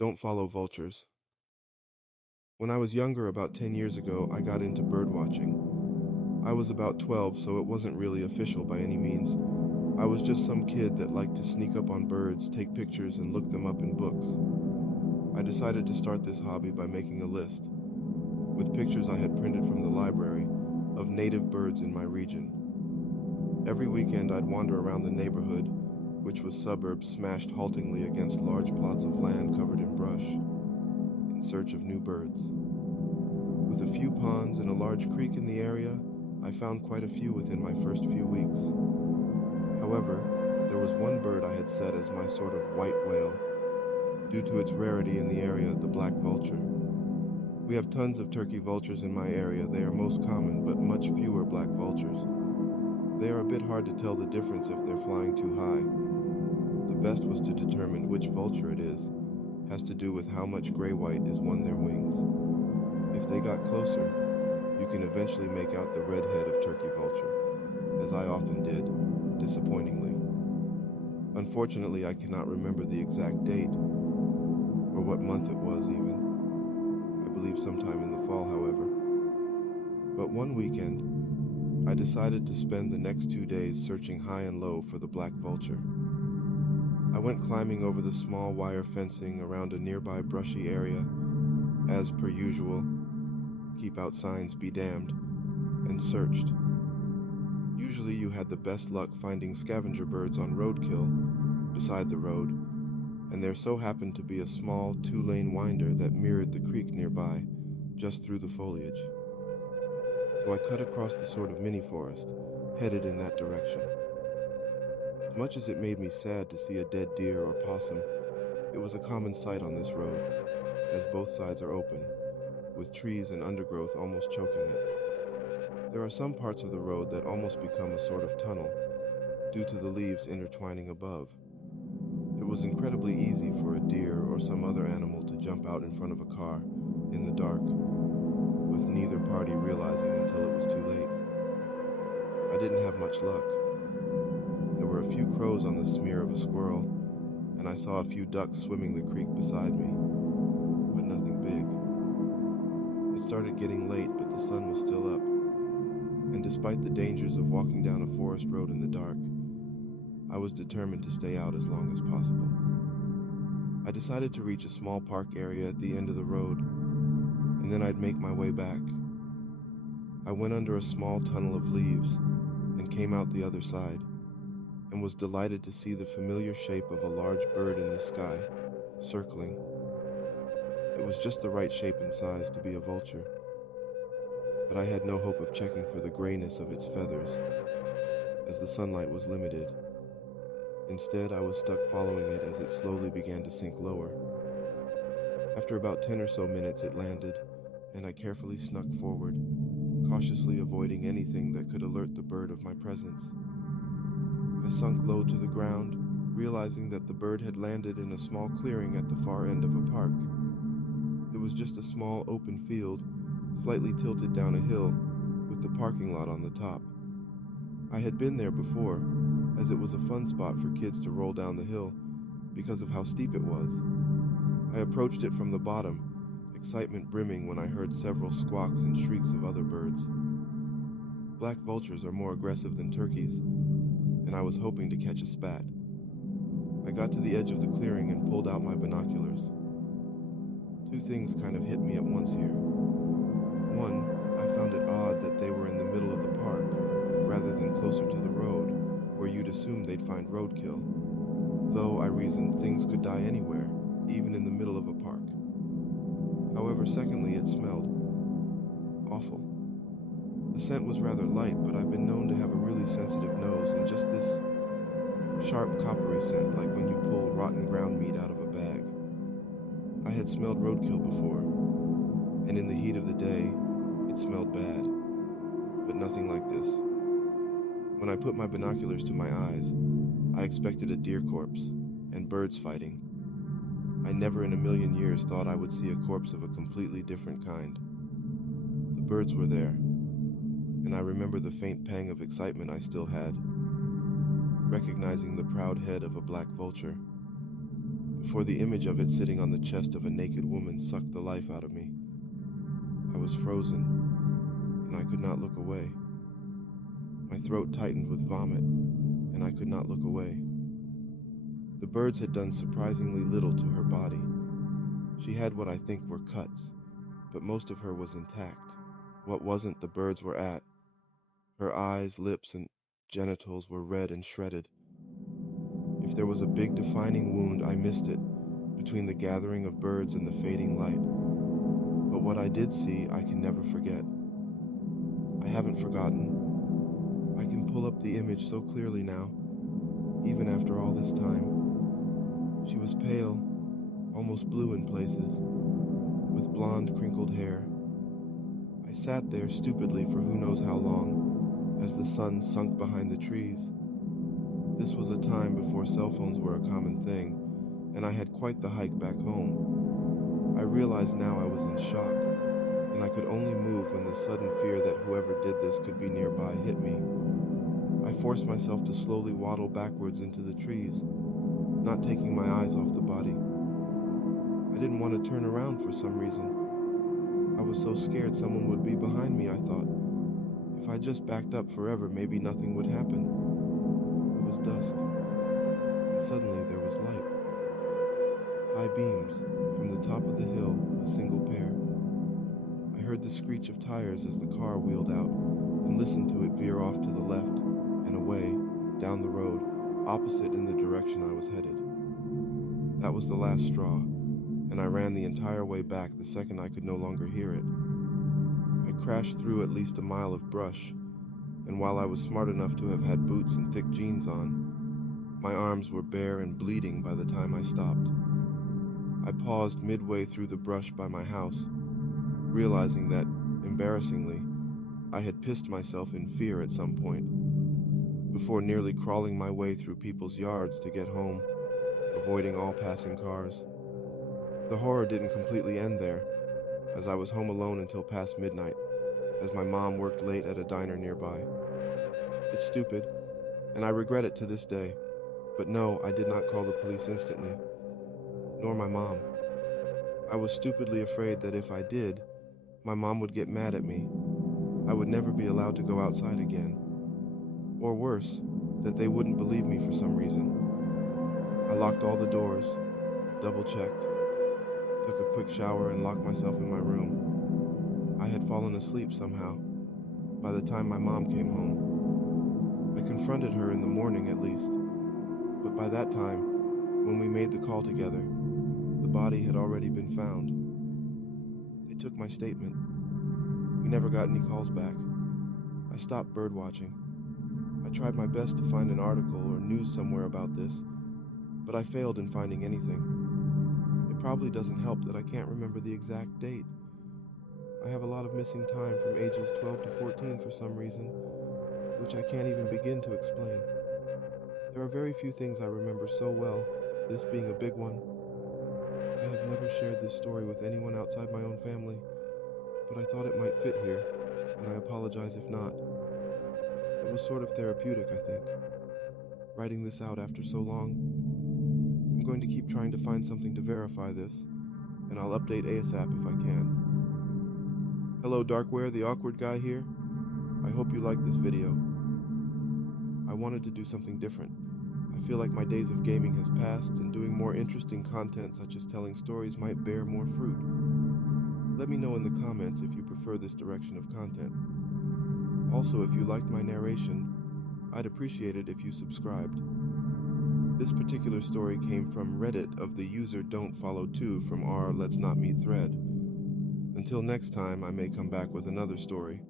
Don't follow vultures. When I was younger, about 10 years ago, I got into bird watching. I was about 12, so it wasn't really official by any means. I was just some kid that liked to sneak up on birds, take pictures, and look them up in books. I decided to start this hobby by making a list, with pictures I had printed from the library, of native birds in my region. Every weekend I'd wander around the neighborhood, which was suburbs smashed haltingly against large plots of land covered in brush, in search of new birds. With a few ponds and a large creek in the area, I found quite a few within my first few weeks. However, there was one bird I had set as my sort of white whale, due to its rarity in the area, the black vulture. We have tons of turkey vultures in my area. They are most common, but much fewer black vultures. They are a bit hard to tell the difference if they're flying too high. The best was to determine which vulture it is. Has to do with how much gray-white is on their wings. If they got closer, you can eventually make out the red head of turkey vulture, as I often did, disappointingly. Unfortunately, I cannot remember the exact date, or what month it was even. I believe sometime in the fall, however. But one weekend, I decided to spend the next 2 days searching high and low for the black vulture. I went climbing over the small wire fencing around a nearby brushy area, as per usual, keep out signs be damned, and searched. Usually you had the best luck finding scavenger birds on roadkill, beside the road, and there so happened to be a small two-lane winder that mirrored the creek nearby, just through the foliage. So I cut across the sort of mini-forest, headed in that direction. As much as it made me sad to see a dead deer or possum, it was a common sight on this road, as both sides are open, with trees and undergrowth almost choking it. There are some parts of the road that almost become a sort of tunnel, due to the leaves intertwining above. It was incredibly easy for a deer or some other animal to jump out in front of a car, in the dark, with neither party realizing until it was too late. I didn't have much luck. There were a few crows on the smear of a squirrel, and I saw a few ducks swimming the creek beside me, but nothing big. It started getting late, but the sun was still up, and despite the dangers of walking down a forest road in the dark, I was determined to stay out as long as possible. I decided to reach a small park area at the end of the road, and then I'd make my way back. I went under a small tunnel of leaves and came out the other side, and was delighted to see the familiar shape of a large bird in the sky, circling. It was just the right shape and size to be a vulture, but I had no hope of checking for the grayness of its feathers, as the sunlight was limited. Instead, I was stuck following it as it slowly began to sink lower. After about 10 or so minutes, it landed, and I carefully snuck forward, cautiously avoiding anything that could alert the bird of my presence. I sunk low to the ground, realizing that the bird had landed in a small clearing at the far end of a park. It was just a small open field, slightly tilted down a hill, with the parking lot on the top. I had been there before, as it was a fun spot for kids to roll down the hill because of how steep it was. I approached it from the bottom, excitement brimming when I heard several squawks and shrieks of other birds. Black vultures are more aggressive than turkeys, and I was hoping to catch a spat. I got to the edge of the clearing and pulled out my binoculars. Two things kind of hit me at once here. One, I found it odd that they were in the middle of the park, rather than closer to the road, where you'd assume they'd find roadkill. Though, I reasoned, things could die anywhere, even in the middle of a park. However, secondly, it smelled awful. The scent was rather light, but I've been known to have a really sensitive nose, and just this sharp coppery scent, like when you pull rotten ground meat out of a bag. I had smelled roadkill before, and in the heat of the day, it smelled bad, but nothing like this. When I put my binoculars to my eyes, I expected a deer corpse and birds fighting. I never in a million years thought I would see a corpse of a completely different kind. The birds were there, and I remember the faint pang of excitement I still had, recognizing the proud head of a black vulture. before the image of it sitting on the chest of a naked woman sucked the life out of me. I was frozen, and I could not look away. My throat tightened with vomit, and I could not look away. The birds had done surprisingly little to her body. She had what I think were cuts, but most of her was intact. What wasn't, the birds were at. Her eyes, lips, and genitals were red and shredded. If there was a big defining wound, I missed it, between the gathering of birds and the fading light. But what I did see, I can never forget. I haven't forgotten. I can pull up the image so clearly now, even after all this time. She was pale, almost blue in places, with blonde, crinkled hair. I sat there stupidly for who knows how long, as the sun sunk behind the trees. This was a time before cell phones were a common thing, and I had quite the hike back home. I realized now I was in shock, and I could only move when the sudden fear that whoever did this could be nearby hit me. I forced myself to slowly waddle backwards into the trees, not taking my eyes off the body. I didn't want to turn around for some reason. I was so scared someone would be behind me, I thought. If I just backed up forever, maybe nothing would happen. It was dusk, and suddenly there was light. High beams, from the top of the hill, a single pair. I heard the screech of tires as the car wheeled out, and listened to it veer off to the left, and away, down the road, opposite in the direction I was headed. That was the last straw, and I ran the entire way back the second I could no longer hear it. I crashed through at least a mile of brush, and while I was smart enough to have had boots and thick jeans on, my arms were bare and bleeding by the time I stopped. I paused midway through the brush by my house, realizing that, embarrassingly, I had pissed myself in fear at some point, before nearly crawling my way through people's yards to get home, avoiding all passing cars. The horror didn't completely end there, as I was home alone until past midnight, as my mom worked late at a diner nearby. It's stupid, and I regret it to this day, but no, I did not call the police instantly, nor my mom. I was stupidly afraid that if I did, my mom would get mad at me. I would never be allowed to go outside again. Or worse, that they wouldn't believe me for some reason. I locked all the doors, double-checked, took a quick shower, and locked myself in my room. I had fallen asleep somehow, by the time my mom came home. I confronted her in the morning at least, but by that time, when we made the call together, the body had already been found. They took my statement. We never got any calls back. I stopped birdwatching. I tried my best to find an article or news somewhere about this, but I failed in finding anything. It probably doesn't help that I can't remember the exact date. I have a lot of missing time from ages 12 to 14 for some reason, which I can't even begin to explain. There are very few things I remember so well, this being a big one. I have never shared this story with anyone outside my own family, but I thought it might fit here, and I apologize if not. It was sort of therapeutic, I think, writing this out after so long. I'm going to keep trying to find something to verify this, and I'll update ASAP if I can. Hello Darkware, the awkward guy here. I hope you liked this video. I wanted to do something different. I feel like my days of gaming has passed, and doing more interesting content such as telling stories might bear more fruit. Let me know in the comments if you prefer this direction of content. Also, if you liked my narration, I'd appreciate it if you subscribed. This particular story came from Reddit of the user Don't Follow 2 from our Let's Not Meet thread. Until next time, I may come back with another story.